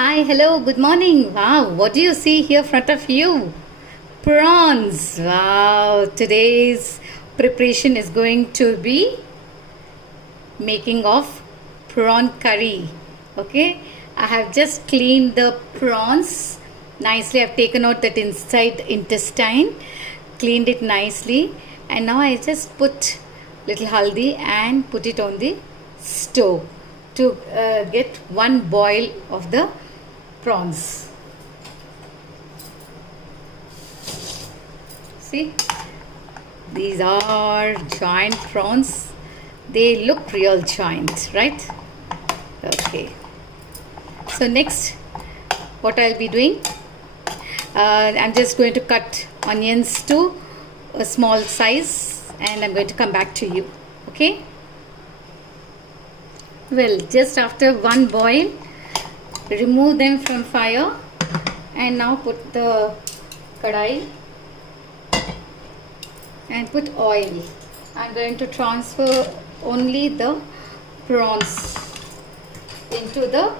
Hi, hello, good morning. Wow, what do you see here in front of you? Prawns. Wow, today's preparation is going to be making of prawn curry. Okay, I have just cleaned the prawns nicely. I've taken out that inside intestine, cleaned it nicely, and now I just put little haldi and put it on the stove to get one boil of the prawns. See, these are giant prawns. They look real giant, right? Okay. So next, what I'll be doing, I'm just going to cut onions to a small size, and I'm going to come back to you. Okay. Well, just after one boil, remove them from fire, and now put the kadai and put oil. I'm going to transfer only the prawns into the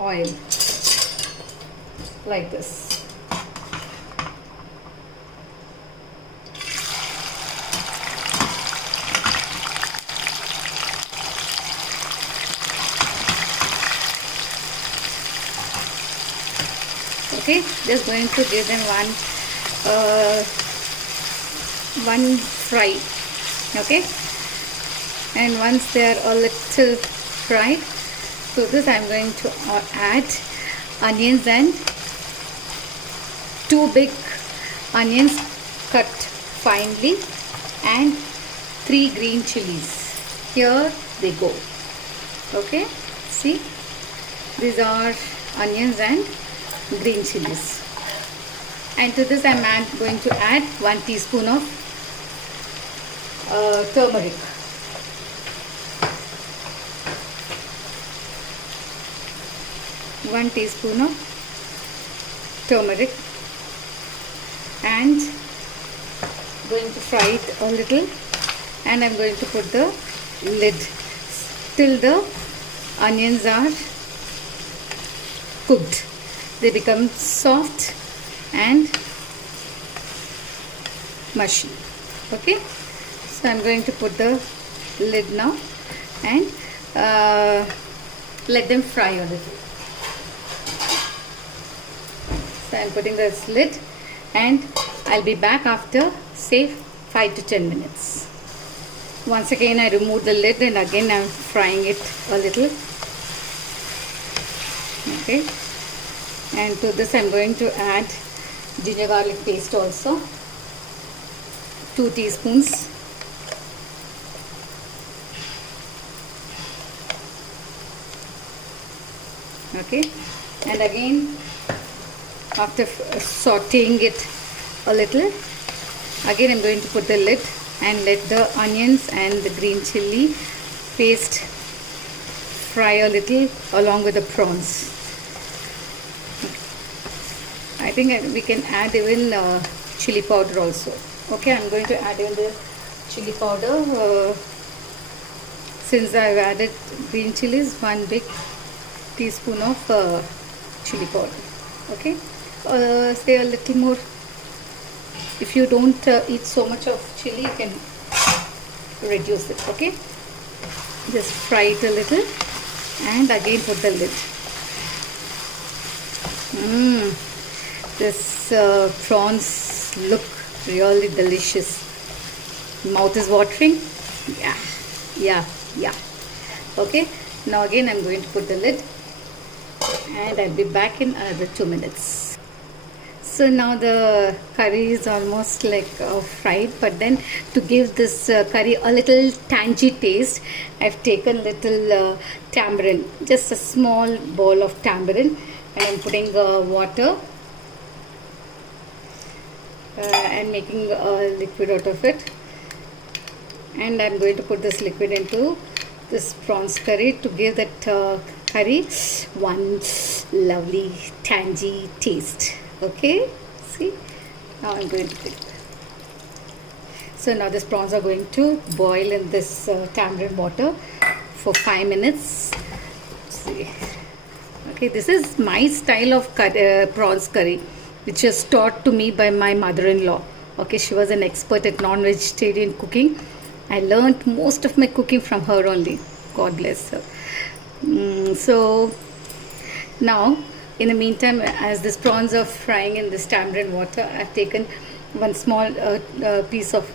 oil like this. Okay, just going to give them one fry. Okay, and once they are a little fried, to this I'm going to add onions, and 2 big onions cut finely and 3 green chilies. Here they go. Okay, see, these are onions and green chilies, and to this I'm going to add 1 teaspoon of turmeric. One teaspoon of turmeric, and going to fry it a little, and I'm going to put the lid till the onions are cooked. They become soft and mushy. Okay, so I'm going to put the lid now and let them fry a little. So I'm putting this lid, and I'll be back after say 5 to 10 minutes. Once again I remove the lid, and again I'm frying it a little. Okay, and to this I'm going to add ginger garlic paste also, 2 teaspoons. Okay, and again after sauteing it a little, again I'm going to put the lid and let the onions and the green chili paste fry a little along with the prawns. I think we can add even chili powder also. Okay, I'm going to add in the chili powder. Since I've added green chilies, 1 big teaspoon of chili powder. Okay, say a little more. If you don't eat so much of chili, you can reduce it. Okay, just fry it a little, and again put the lid. This prawns look really delicious. Mouth is watering. Yeah. Okay, now again I'm going to put the lid, and I'll be back in another 2 minutes. So now the curry is almost like fried, but then to give this curry a little tangy taste, I've taken little tamarind, just a small bowl of tamarind, and I'm putting water and making a liquid out of it, and I'm going to put this liquid into this prawns curry to give that curry one lovely tangy taste. Okay, see, now I'm going to put it. So now these prawns are going to boil in this tamarind water for 5 minutes. See, okay. Okay, this is my style of prawns curry, which was taught to me by my mother-in-law. Okay, she was an expert at non-vegetarian cooking. I learned most of my cooking from her only. God bless her. So now, in the meantime, as these prawns are frying in this tamarind water, I've taken one small piece of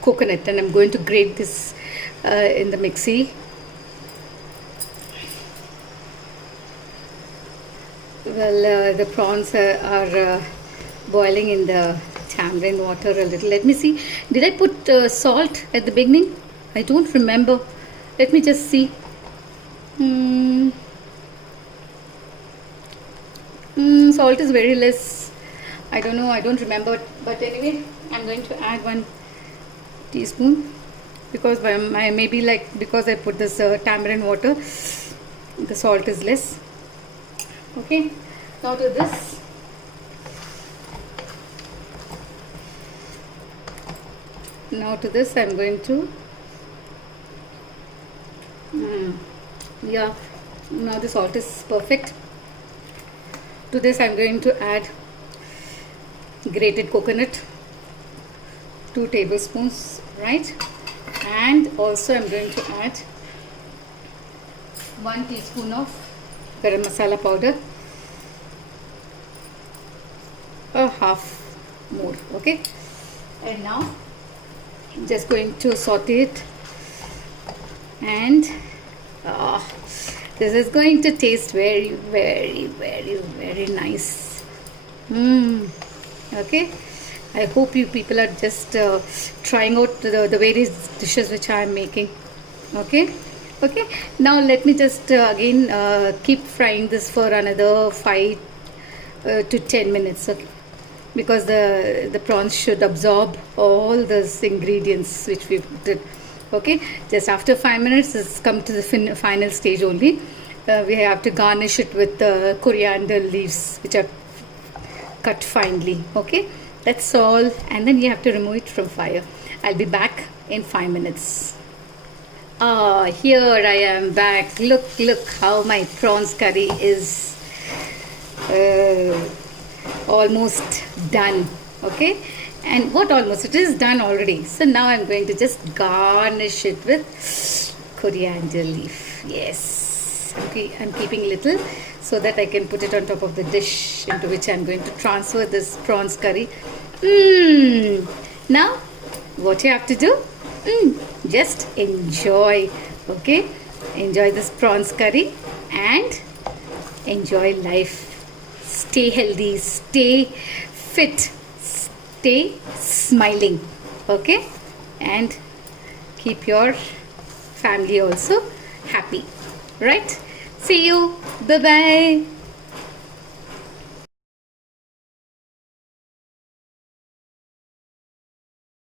coconut, and I'm going to grate this in the mixie. Well, the prawns are boiling in the tamarind water a little. Let me see. Did I put salt at the beginning? I don't remember. Let me just see. Salt is very less. I don't know. I don't remember. But anyway, I'm going to add 1 teaspoon because maybe like because I put this tamarind water, the salt is less. Okay. Now to this. Now to this, I'm going to. Yeah. Now the salt is perfect. To this, I'm going to add grated coconut, 2 tablespoons, right? And also I'm going to add 1 teaspoon of garam masala powder, a half more. Okay, and now I'm just going to saute it, and this is going to taste very, very, very, very nice. Okay, I hope you people are just trying out the various dishes which I am making. Okay, now let me just again keep frying this for another 5 to 10 minutes. Okay, because the prawns should absorb all those ingredients which we did. Okay, just after 5 minutes, it's come to the final stage only. We have to garnish it with coriander leaves which are cut finely. Okay, that's all, and then you have to remove it from fire. I'll be back in 5 minutes. Here I am back. Look how my prawns curry is almost done. Okay, and what almost, it is done already. So now I'm going to just garnish it with coriander leaf. Yes, okay, I'm keeping little so that I can put it on top of the dish into which I'm going to transfer this prawns curry. Now what you have to do, just enjoy. Okay, enjoy this prawns curry and enjoy life. Stay healthy, stay fit, stay smiling. Okay, and keep your family also happy, right? See you. Bye bye.